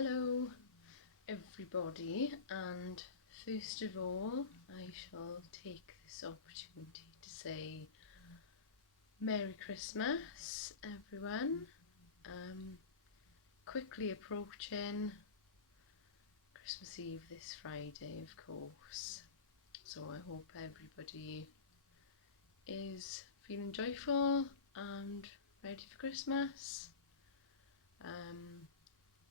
Hello everybody, and first of all I shall take this opportunity to say Merry Christmas everyone. Quickly approaching Christmas Eve this Friday, of course, so I hope everybody is feeling joyful and ready for Christmas.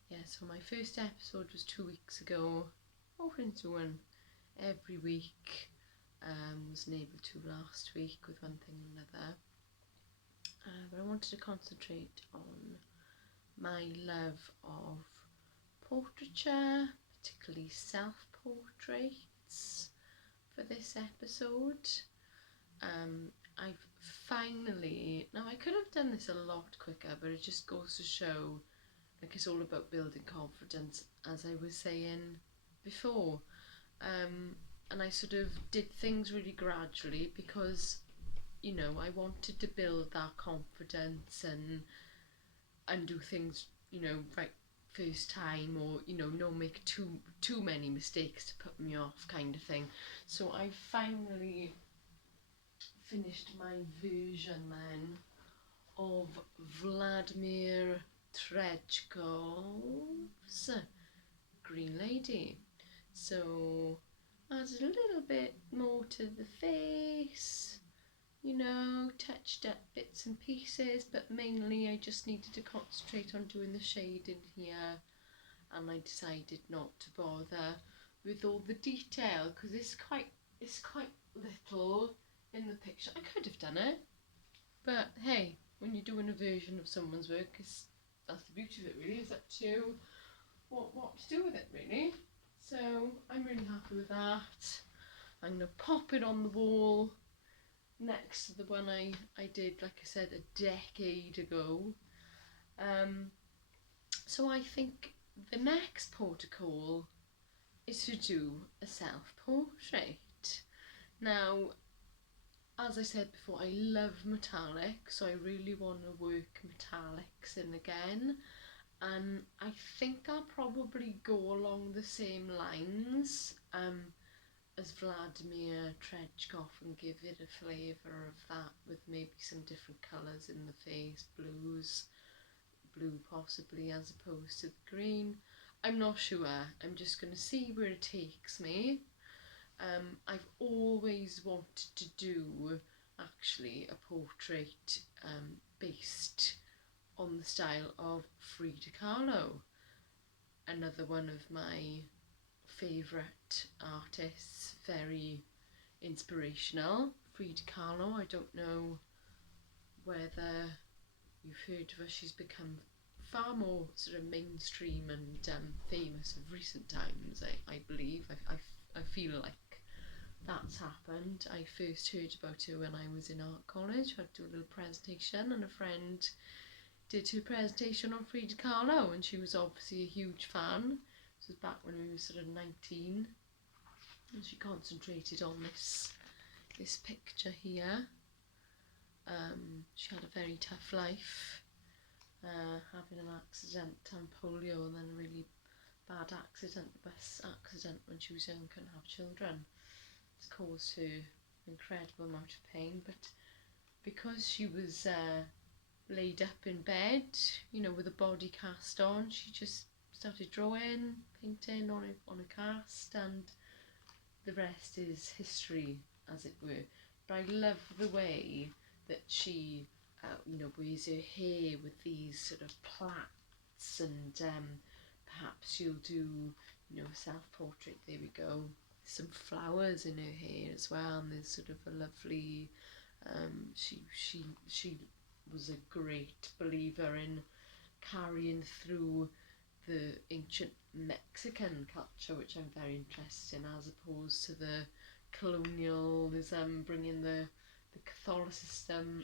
Yeah, so my first episode was 2 weeks ago. Hoping to one every week. Wasn't able to last week with one thing or another. But I wanted to concentrate on my love of portraiture, particularly self-portraits, for this episode. I've finally, now I could have done this a lot quicker, but it just goes to show, like, it's all about building confidence, as I was saying before. And I sort of did things really gradually because, you know, I wanted to build that confidence and do things, you know, right first time, or, you know, not make too many mistakes to put me off, kind of thing. So I finally finished my version then of Vladimir Tretchcov's Green Lady. So added a little bit more to the face, you know, touched up bits and pieces, but mainly I just needed to concentrate on doing the shading here, and I decided not to bother with all the detail because it's quite little in the picture. I could have done it, but hey, when you're doing a version of someone's work, that's the beauty of it, really. It's up to what to do with it, really. So I'm really happy with that. I'm going to pop it on the wall next to the one I did, like I said, a decade ago. So I think the next protocol is to do a self-portrait. Now, as I said before, I love metallics, so I really want to work metallics in again. And I think I'll probably go along the same lines as Vladimir Tretchcov and give it a flavour of that, with maybe some different colours in the face, blue possibly as opposed to the green. I'm not sure, I'm just going to see where it takes me. I've always wanted to do actually a portrait based on the style of Frida Kahlo, another one of my favourite artists, very inspirational. Frida Kahlo, I don't know whether you've heard of her. She's become far more sort of mainstream and famous of recent times, I believe. I feel like that's happened. I first heard about her when I was in art college. I had to do a little presentation, and a friend did her presentation on Frida Kahlo, and she was obviously a huge fan. This was back when we were sort of 19, and she concentrated on this picture here. She had a very tough life, having an accident and polio, and then a really bad accident, the bus accident when she was young, couldn't have children. It's caused her an incredible amount of pain, but because she was laid up in bed, you know, with a body cast on, she just started drawing, painting on a cast, and the rest is history, as it were. But I love the way that she you know, wears her hair with these sort of plaits, and perhaps she'll do, you know, a self-portrait. There we go. Some flowers in her hair as well, and there's sort of a lovely she was a great believer in carrying through the ancient Mexican culture, which I'm very interested in, as opposed to the colonialism, bringing the Catholicism,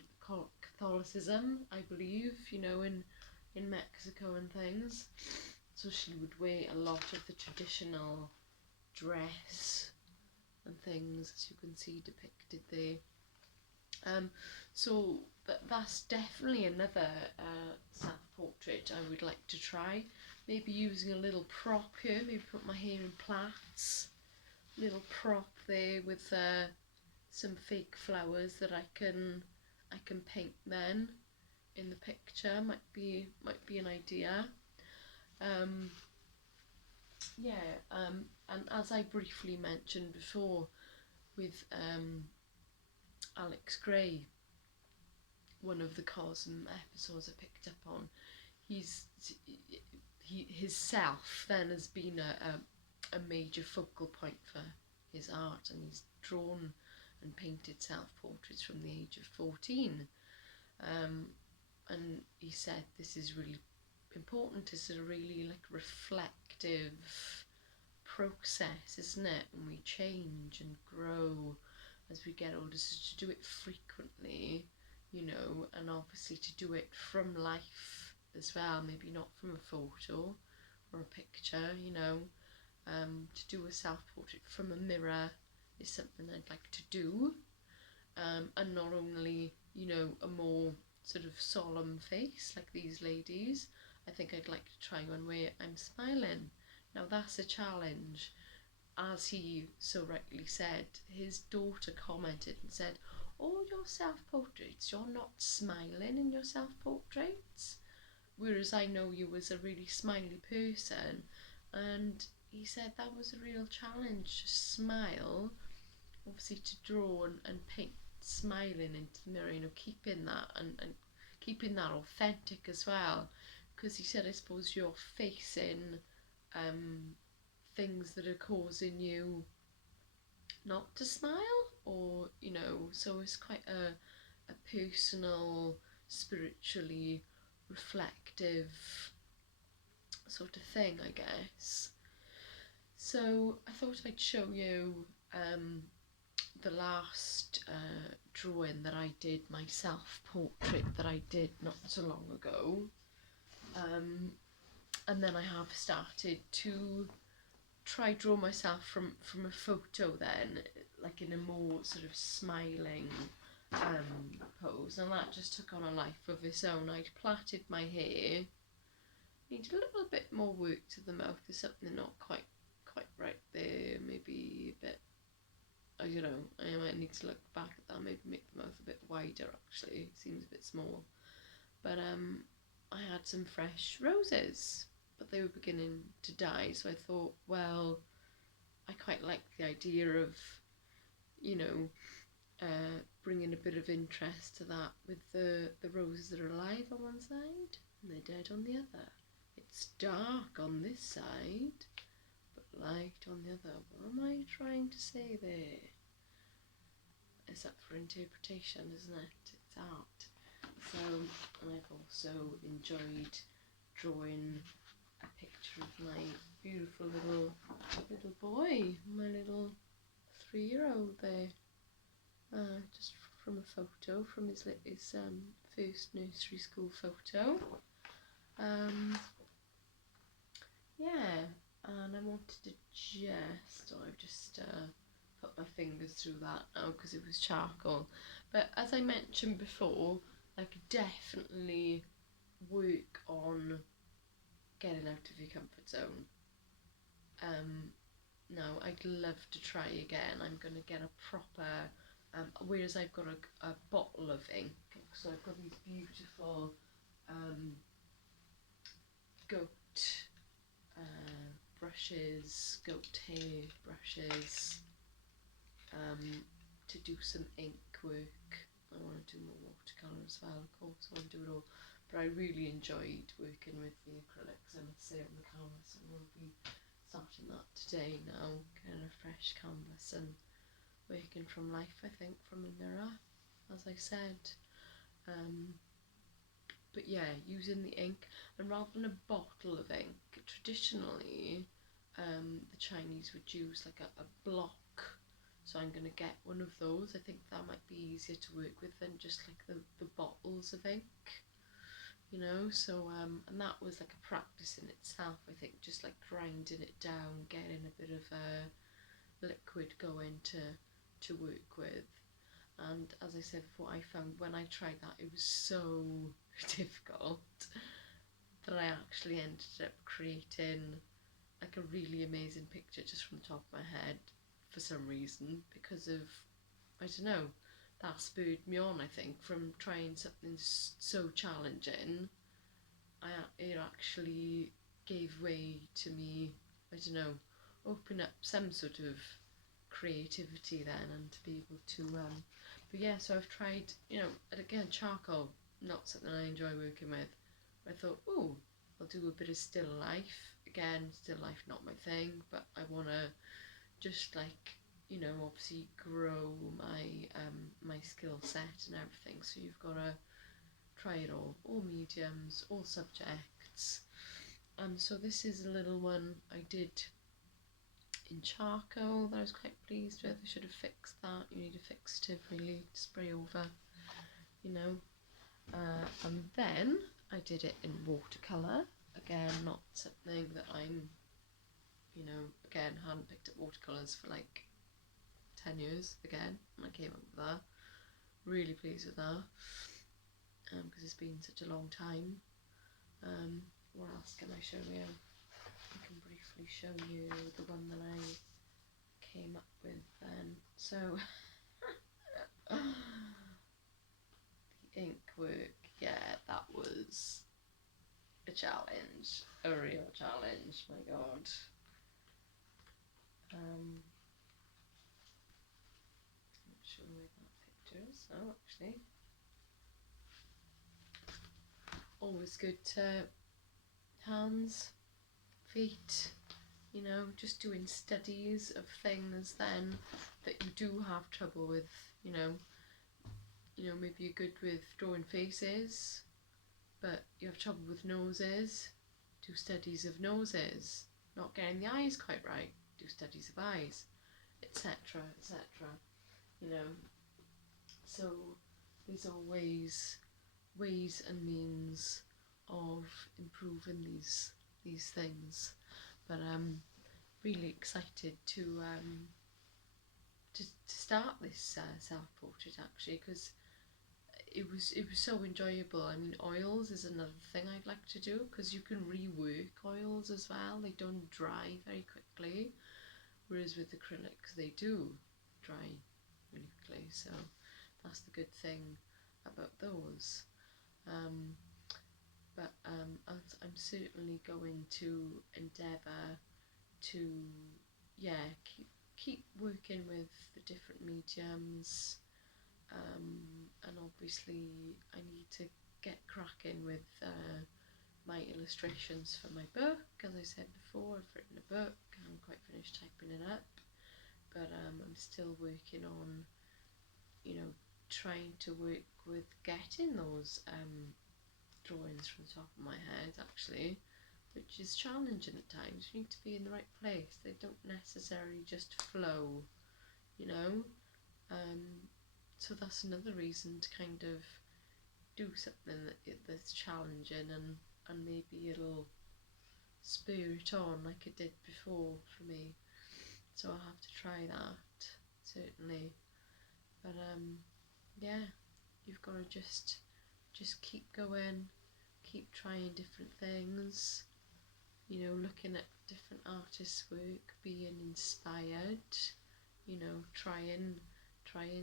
I believe, you know, in Mexico and things. So she would wear a lot of the traditional dress and things, as you can see depicted there. So that's definitely another self-portrait I would like to try. Maybe using a little prop here, maybe put my hair in plaits. Little prop there with some fake flowers that I can paint then in the picture. Might be an idea. And as I briefly mentioned before, with Alex Gray, one of the Cosm episodes I picked up on, his self then has been a major focal point for his art, and he's drawn and painted self-portraits from the age of 14. And he said this is really important. It's a really like reflective process, isn't it? And we change and grow as we get older, so to do it frequently, you know, and obviously to do it from life as well, maybe not from a photo or a picture, you know. To do a self-portrait from a mirror is something I'd like to do, and not only, you know, a more sort of solemn face like these ladies. I think I'd like to try one where I'm smiling. Now that's a challenge. As he so rightly said, his daughter commented and said, "Oh, your self-portraits, you're not smiling in your self-portraits." Whereas I know you as a really smiley person, and he said that was a real challenge to smile, obviously to draw and paint smiling into the mirror, you know, keeping that and keeping that authentic as well, because he said I suppose you're facing things that are causing you not to smile, or, you know, so it's quite a personal, spiritually reflective sort of thing, I guess. So I thought I'd show you the last drawing that I did, my self-portrait that I did not so long ago. And then I have started to try draw myself from a photo then, like in a more sort of smiling pose, and that just took on a life of its own. I'd plaited my hair, needed a little bit more work to the mouth. There's something not quite right there, maybe a bit, I don't know, I might need to look back at that, maybe make the mouth a bit wider actually, it seems a bit small. But I had some fresh roses, but they were beginning to die, so I thought, well, I quite like the idea of, you know, bringing a bit of interest to that with the roses that are alive on one side and they're dead on the other. It's dark on this side, but light on the other. What am I trying to say there? It's up for interpretation, isn't it? It's art. So, and I've also enjoyed drawing a picture of my beautiful little boy, my little 3-year-old there, just from a photo, from his first nursery school photo. Yeah, and I wanted to I've just put my fingers through that now because it was charcoal. But as I mentioned before, like, definitely work on getting out of your comfort zone. Now I'd love to try again. I'm going to get a proper, whereas I've got a bottle of ink, so I've got these beautiful goat brushes, goat hair brushes, to do some ink work. I want to do more watercolour as well, of course, I want to do it all. But I really enjoyed working with the acrylics, I must say, on the canvas, and we'll be starting that today now, getting a fresh canvas and working from life, I think, from a mirror, as I said. But yeah, using the ink, and rather than a bottle of ink, traditionally the Chinese would use like a block. So I'm going to get one of those. I think that might be easier to work with than just like the bottles of ink, you know. So and that was like a practice in itself, I think, just like grinding it down, getting a bit of a liquid going to work with. And as I said before, I found when I tried that it was so difficult that I actually ended up creating like a really amazing picture just from the top of my head for some reason, because of, I don't know, that spurred me on, I think, from trying something so challenging. It actually gave way to me, I don't know, open up some sort of creativity then, and to be able to but yeah, so I've tried, you know, and again, charcoal, not something I enjoy working with. I thought, oh, I'll do a bit of still life. Again, still life not my thing, but I want to just, like, you know, obviously grow my my skill set and everything, so you've got to try it all mediums, all subjects. So this is a little one I did in charcoal that I was quite pleased with. I should have fixed that. You need a fixative really to spray over, you know. And then I did it in watercolour. Again, not something that I'm, you know, again, hadn't picked up watercolours for like 10 years again, and I came up with that. Really pleased with that, because it's been such a long time. What else can I show you? I can briefly show you the one that I came up with then. So the ink work, yeah, that was a challenge, a real challenge, my god. I'm not sure where that picture is. Oh, actually, always good to hands, feet, you know, just doing studies of things then that you do have trouble with, you know, maybe you're good with drawing faces, but you have trouble with noses, do studies of noses. Not getting the eyes quite right, do studies of eyes, etc, etc, you know. So there's always ways and means of improving these things, but I'm really excited to start this self-portrait, actually, because it was so enjoyable. I mean, oils is another thing I'd like to do, because you can rework oils as well. They don't dry very quickly, whereas with acrylics they do dry really quickly, so that's the good thing about those. But I'm certainly going to endeavour to, yeah, keep working with the different mediums, and obviously I need to get cracking with my illustrations for my book. As I said before, I've written a book, I haven't quite finished typing it up, but I'm still working on, you know, trying to work with getting those drawings from the top of my head, actually, which is challenging at times. You need to be in the right place. They don't necessarily just flow, you know. So that's another reason to kind of do something that's challenging, and maybe it'll spur it on like it did before for me. So I'll have to try that, certainly. But yeah, you've got to just keep going, keep trying different things, you know, looking at different artists' work, being inspired, you know, trying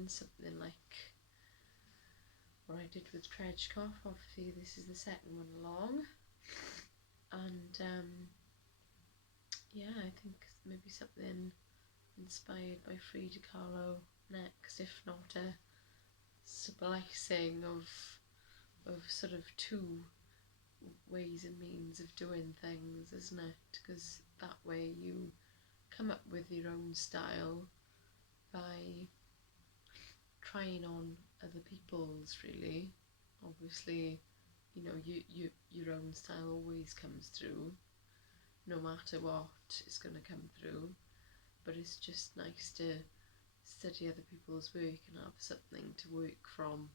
something like what I did with Tretchcov. Obviously this is the second one along, and yeah, I think maybe something inspired by Frida Kahlo next, if not a splicing of sort of two ways and means of doing things, isn't it? Because that way you come up with your own style by trying on other people's, really. Obviously, you know, your own style always comes through, no matter what is going to come through, but it's just nice to study other people's work and have something to work from.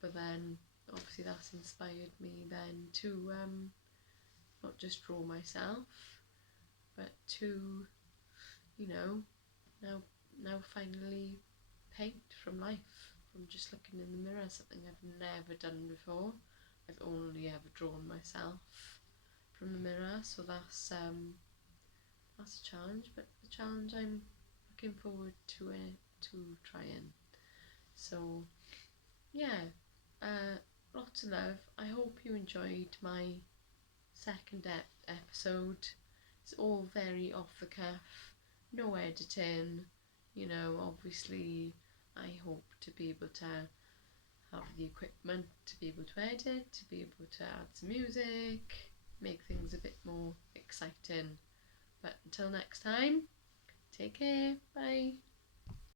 But then obviously that's inspired me then to not just draw myself, but to, you know, now finally paint from life, from just looking in the mirror, something I've never done before. I've only ever drawn myself from the mirror, so that's a challenge, but the challenge I'm looking forward to trying. So yeah, lots of love. I hope you enjoyed my second episode. It's all very off the cuff, no editing, you know. Obviously I hope to be able to have the equipment to be able to edit, to be able to add some music, make things a bit more exciting. But until next time, take care, bye.